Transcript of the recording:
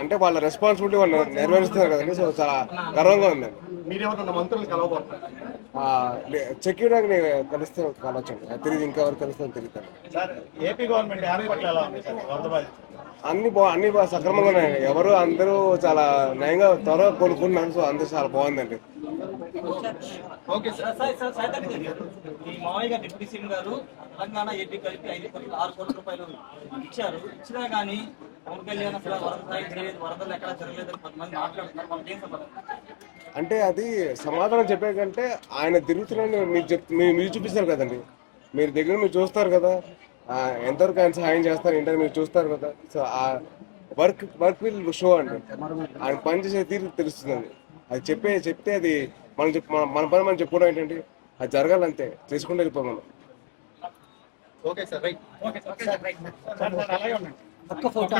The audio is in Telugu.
అంటే వాళ్ళ రెస్పాన్సిబిలిటీ వాళ్ళు నెరవేరుస్తున్నారు కదండి. సో చాలా గర్వంగా ఉందండి. మీరేమన్నా మంత్రులు కలవబోతున్నారు? చెక్ ఇవ్వడానికి కలిస్తే కలవచ్చు. తిరిగి ఇంకా వరకు కలుస్తాను తిరుగుతాను. ఏపీ గవర్నమెంట్ ఏర్పాట్లు ఎలా ఉంది సార్? వరద బాధితులు అన్ని సక్రమంగా ఉన్నాయి. ఎవరు అందరూ చాలా నయంగా త్వరగా కొనుక్కున్నారు. సో అందరూ చాలా బాగుందండి. Okay sir. ఈ మామయ్య గారు డిప్యూటీ సీఎం గారు తెలంగాణ ఏపీ కలిపి 6 కోట్ల రూపాయలు ఇచ్చారు. ఇచ్చినా కానీ పవన్ కళ్యాణ్ అసలు వరద సాయం చేయలేదు, వరదలు ఎక్కడా జరగలేదని కొంతమంది మాట్లాడుతున్నారు. మనకి ఏం సమాధానం? అంటే అది సమాధానం చెప్పే కంటే ఆయన తిరుగుతున్నారని మీరు చూపిస్తారు కదండి. మీరు దగ్గర మీరు చూస్తారు కదా ఎంతవరకు ఆయన సహాయం చేస్తారు ఏంటని మీరు చూస్తారు కదా. సో ఆ వర్క్ విల్ షో అండి. ఆయన పని చేసే తీరు తెలుస్తుందండి. అది చెప్తే అది మన పని మనం చెప్పుకోవడం ఏంటంటే అది జరగాలంతే, చేసుకుంటే వెళ్ళిపోం మనం. Okay sir, right. ఒక్క ఫోటో